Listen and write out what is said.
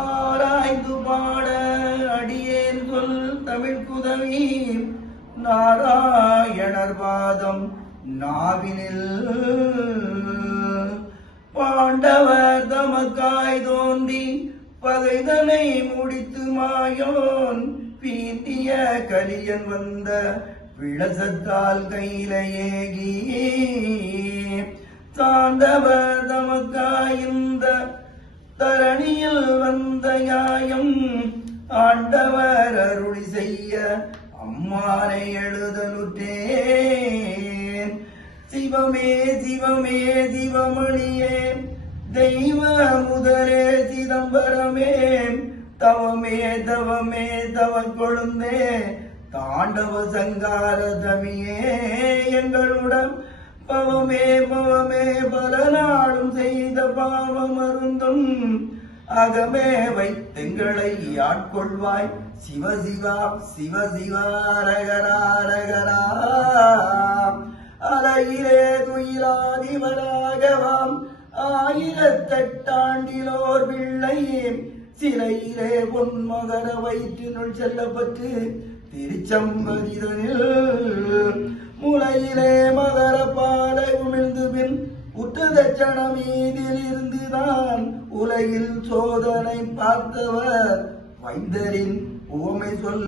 ஆராய்ந்து பாட அடியேன் சொல் தமிழ் குதவி நாராயணர் பாதம் நாவினில். பாண்டவர் தமக்காய் தோன்றி பகைதனை முடித்து மாயோன். பீந்திய கலியன் வந்த விளசத்தால் கையில ஏகி. சாந்தவர் தமக்காய் இந்த தரணியில் வந்த நியாயம் ஆண்டவர் அருளி செய்ய அம்மானை எழுதலுற்றேன் சிவமே சிவமே சிவமணியே தெய்வ முதரே சிதம்பரமே தவமே தவமே தவ கொழுந்தே தாண்டவ சங்கார தமியே எங்களுடன் பவமே பவமே பலனா நாளும் பாவம் அருந்தும் அகமே வைத்தெங்களை ஆட்கொள்வாய். சிவசிவா சிவா சிவ அலையிலே துயிலாதிவராகவாம் ஆயிரத்தெட்டாண்டிலோர் பிள்ளை சிலையிலே பொன்மகர வயிற்றினுள் செல்லப்பட்டு திருச்சம்பதிதனில் முளையிலே மகரப்பா உத்ததச்சன மீதில் இருந்துதான் உலகில் சோதனை பார்த்தவர். வைந்தரின் உவமை சொல்